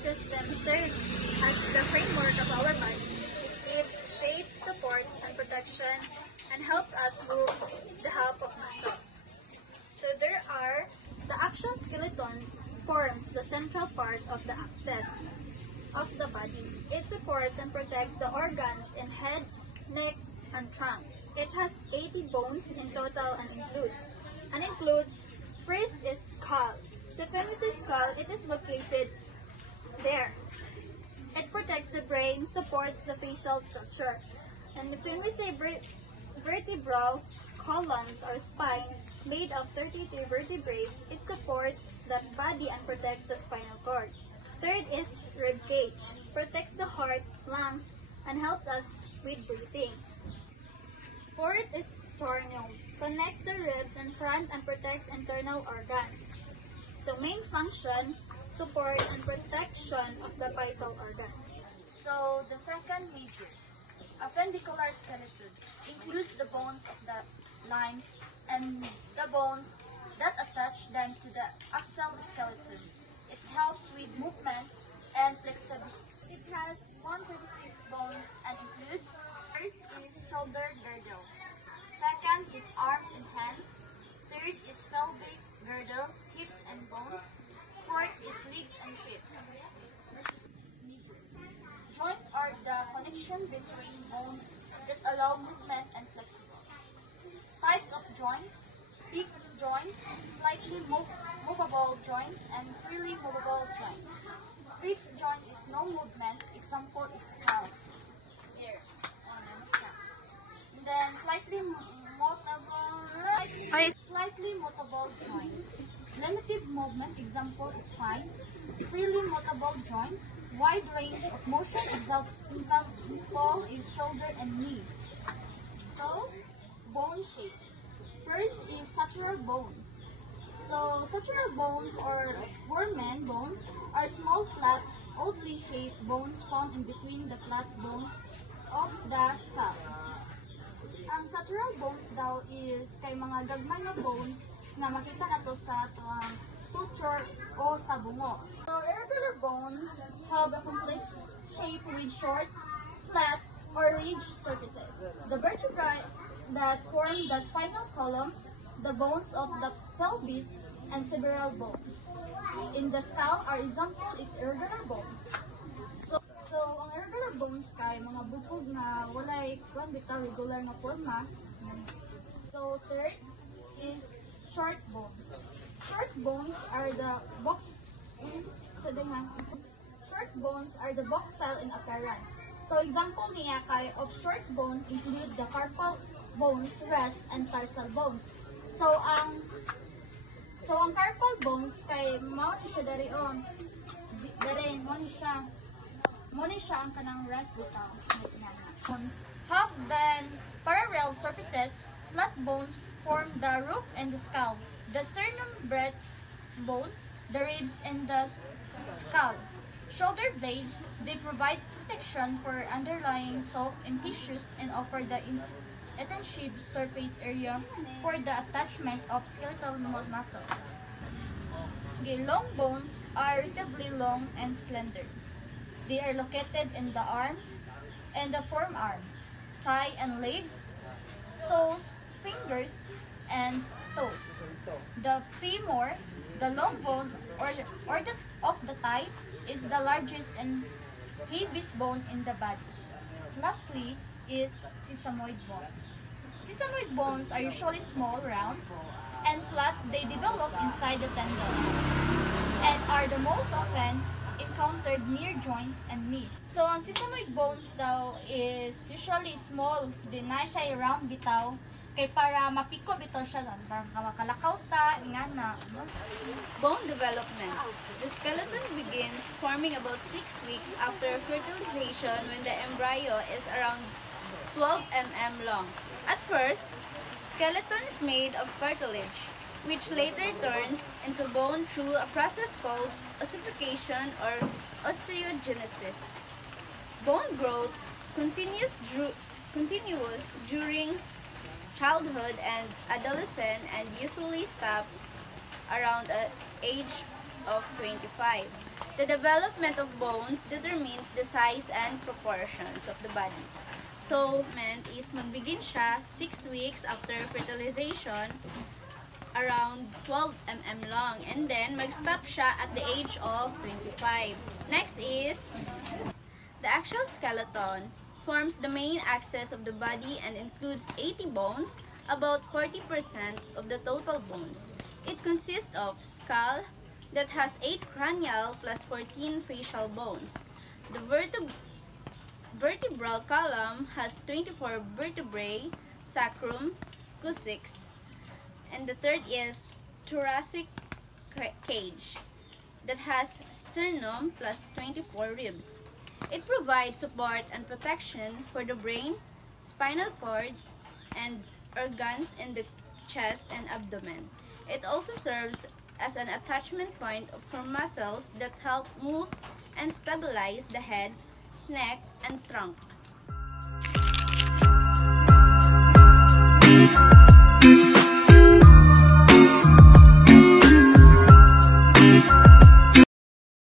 system serves as the framework of our body. It gives shape, support, and protection, and helps us move with the help of muscles. So the axial skeleton forms the central part of the axis of the body. It supports and protects the organs in head, neck, and trunk. It has 80 bones in total and includes first is skull. So when we say skull, it is located there. It protects the brain, supports the facial structure. And when we say vertebral columns or spine, made of 32 vertebrae, it supports the body and protects the spinal cord. Third is rib cage, protects the heart, lungs, and helps us with breathing. Fourth is sternum, connects the ribs in front and protects internal organs. So main function, support and protection of the vital organs. So the second major, appendicular skeleton, includes the bones of the limbs and the bones that attach them to the axial skeleton. It helps with movement and flexibility. It has 126 bones and includes: first is shoulder girdle, second is arms and hands, third is pelvic girdle, hips and bones, fourth is legs and feet. Joint are the connection between bones that allow movement and flexible. Types of joint: fixed joint, slightly movable joint, and freely movable joint. Fixed joint is no movement, example is calf. Here. And then slightly mutable joint. Limited movement, example is spine. Freely mutable joints, wide range of motion, example is shoulder and knee. So, bone shapes. First is sutural bones. So, sutural bones or Worman bones are small, flat, oddly shaped bones found in between the flat bones of the skull. Ang sutural bones daw is kay mga gagmay nga bones na makita nato sa tuwang suture o sa bungo. So, irregular bones have a complex shape with short, flat, or ridged surfaces. The vertebrae that form the spinal column, the bones of the pelvis, and several bones. In the skull, our example is irregular bones. So ang irregular bones kay mga bukog na walay regular na forma. So third is short bones. Short bones are the box style in appearance. So example niya kay of short bone include the carpal bones, rest, and tarsal bones. So ang carpal bones kay mao ni siya darion. Mo ni siya ang kanang rest bitaw. Bones have then parallel surfaces. Flat bones form the roof and the skull. The sternum breastbone, the ribs, and the skull. Shoulder blades, they provide protection for underlying soft and tissues and offer the intensive surface area for the attachment of skeletal muscles. Okay, long bones are relatively long and slender. They are located in the arm and the forearm, thigh and legs, soles, fingers, and toes. The femur, the long bone of the thigh, is the largest and heaviest bone in the body. Lastly is sesamoid bones. Sesamoid bones are usually small, round, and flat. They develop inside the tendon and are the most often encountered near joints and knee. So, ang sesamoid bones daw is usually small. Di na siya round bitaw. Kay para mapiko bitaw siya. Para makalakaw ta, ingana. Bone development. The skeleton begins forming about 6 weeks after fertilization when the embryo is around 12 mm long. At first, skeleton is made of cartilage, which later turns into bone through a process called ossification or osteogenesis. Bone growth continues during childhood and adolescence and usually stops around the age of 25. The development of bones determines the size and proportions of the body. So, is magbigin siya 6 weeks after fertilization, around 12 mm long, and then mag-stop siya at the age of 25. Next is, the axial skeleton forms the main axis of the body and includes 80 bones, about 40% of the total bones. It consists of skull that has 8 cranial plus 14 facial bones. The vertebral column has 24 vertebrae, sacrum, coccyx, and the third is thoracic cage that has sternum plus 24 ribs. It provides support and protection for the brain, spinal cord, and organs in the chest and abdomen. It also serves as an attachment point for muscles that help move and stabilize the head, neck, and trunk.